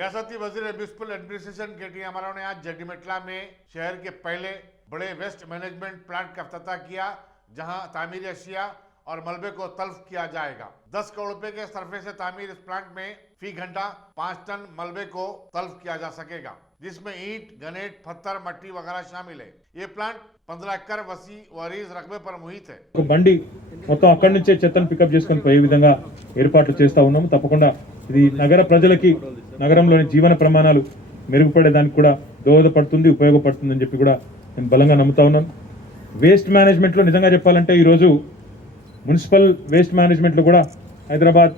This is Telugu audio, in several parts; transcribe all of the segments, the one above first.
रियासती वजीर म्यूनिसिपल एडमिनिस्ट्रेशन के हमारा ने आज जडीमेटला में शहर के पहले बड़े वेस्ट मैनेजमेंट प्लांट का अफ्ताह किया, जहां तामीरी अशिया और मलबे को तल्फ किया जाएगा। 10 करोड़ रुपए के सरफे से तामीर इस प्लांट में फी घंटा 5 टन मलबे को तल्फ किया जा सकेगा, जिसमें ईंट, गनेट, पत्थर, मट्टी वगैरह शामिल है। ये प्लांट 15 ఎకర్ వసీ వరీజ్ రక్బే పర్ ముహిత్ है। బండి మొత్తం అక్కడి నుంచే చెత్తను పికప్ చేసుకొని పోయే విధంగా ఏర్పాట్లు చేస్తూ ఉన్నాము। తప్పకుండా ఇది నగర ప్రజలకి నగరంలోని జీవన ప్రమాణాలు మెరుగుపడేదానికి కూడా దోహదపడుతుంది, ఉపయోగపడుతుందని చెప్పి కూడా నేను బలంగా నమ్ముతా ఉన్నాను। వేస్ట్ మేనేజ్మెంట్లో నిజంగా చెప్పాలంటే ఈరోజు మున్సిపల్ వేస్ట్ మేనేజ్మెంట్లో కూడా హైదరాబాద్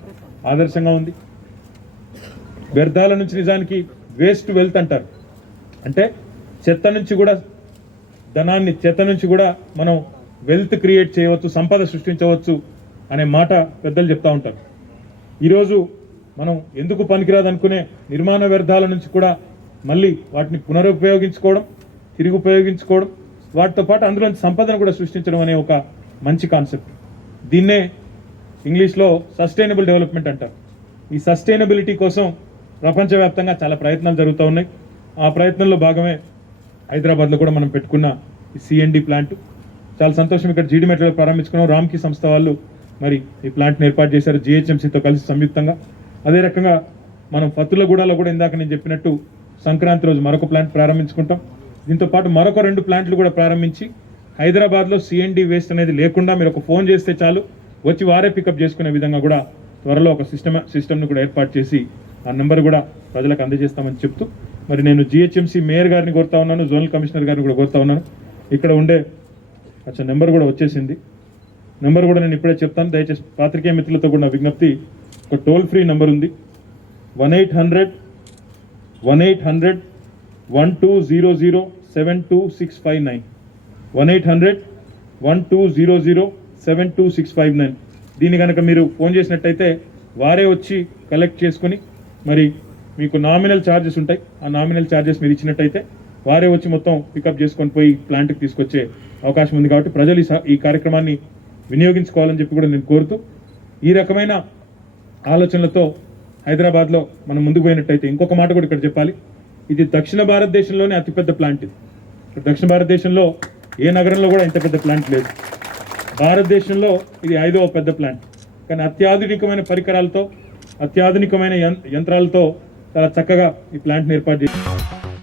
ఆదర్శంగా ఉంది। వ్యర్థాల నుంచి నిజానికి వేస్ట్ వెల్త్ అంటారు, అంటే చెత్త నుంచి కూడా ధనాన్ని, చెత్త నుంచి కూడా మనం వెల్త్ క్రియేట్ చేయవచ్చు, సంపద సృష్టించవచ్చు అనే మాట పెద్దలు చెప్తా ఉంటారు। ఈరోజు మనం ఎందుకు పనికిరాదు అనుకునే నిర్మాణ వ్యర్థాల నుంచి కూడా మళ్ళీ వాటిని పునరుపయోగించుకోవడం, తిరిగి ఉపయోగించుకోవడం, వాటితో పాటు అందులో సంపదను కూడా సృష్టించడం అనే ఒక మంచి కాన్సెప్ట్। దీన్నే ఇంగ్లీష్లో సస్టైనబుల్ డెవలప్మెంట్ అంటారు। ఈ సస్టైనబిలిటీ కోసం ప్రపంచవ్యాప్తంగా చాలా ప్రయత్నాలు జరుగుతూ ఉన్నాయి। ఆ ప్రయత్నంలో భాగమే హైదరాబాద్లో కూడా మనం పెట్టుకున్న ఈ సిఎన్డి ప్లాంట్ చాలా సంతోషం। ఇక్కడ జీడిమెట్లలో ప్రారంభించుకున్నాం, రామ్కి సంస్థ వాళ్ళు మరి ఈ ప్లాంట్ని ఏర్పాటు చేశారు జిహెచ్ఎంసీతో కలిసి సంయుక్తంగా। అదే రకంగా మనం ఫతులగూడలో కూడా ఇందాక నేను చెప్పినట్టు సంక్రాంతి రోజు మరొక ప్లాంట్ ప్రారంభించుకుంటాం। దీంతో పాటు మరొక 2 ప్లాంట్లు కూడా ప్రారంభించి హైదరాబాద్లో సిఎన్డి వేస్ట్ అనేది లేకుండా మీరు ఒక ఫోన్ చేస్తే చాలు వచ్చి వారే పికప్ చేసుకునే విధంగా కూడా త్వరలో ఒక సిస్టమ్ని కూడా ఏర్పాటు చేసి ఆ నెంబర్ కూడా ప్రజలకు అందజేస్తామని చెప్తూ మరి నేను జిహెచ్ఎంసీ మేయర్ గారిని కోరుతా ఉన్నాను, జోనల్ కమిషనర్ గారిని కూడా కోరుతా ఉన్నాను। ఇక్కడ ఉండే నెంబర్ కూడా వచ్చేసింది, నెంబర్ కూడా నేను ఇప్పుడే చెప్తాను। దయచేసి పాత్రికేయ మిత్రులతో కూడా విజ్ఞప్తి, ఒక టోల్ ఫ్రీ నెంబర్ ఉంది 1-800-1200-72659 1-800-1200-72659। దీన్ని కనుక మీరు ఫోన్ చేసినట్టయితే వారే వచ్చి కలెక్ట్ చేసుకుని మరి మీకు నామినల్ ఛార్జెస్ ఉంటాయి, ఆ నామినల్ ఛార్జెస్ మీరు ఇచ్చినట్టయితే వారే వచ్చి మొత్తం పికప్ చేసుకొని పోయి ప్లాంట్కి తీసుకొచ్చే అవకాశం ఉంది। కాబట్టి ప్రజలు ఈ కార్యక్రమాన్ని వినియోగించుకోవాలని చెప్పి కూడా నేను కోరుతూ, ఈ రకమైన ఆలోచనలతో హైదరాబాద్లో మనం ముందుకు పోయినట్టయితే ఇంకొక మాట కూడా ఇక్కడ చెప్పాలి, ఇది దక్షిణ భారతదేశంలోనే అతిపెద్ద ప్లాంట్ ఇది। దక్షిణ భారతదేశంలో ఏ నగరంలో కూడా ఇంత పెద్ద ప్లాంట్ లేదు। భారతదేశంలో ఇది 5వ పెద్ద ప్లాంట్, కానీ అత్యాధునికమైన పరికరాలతో, అత్యాధునికమైన యంత్రాలతో చాలా చక్కగా ఈ ప్లాంట్ని ఏర్పాటు చేసి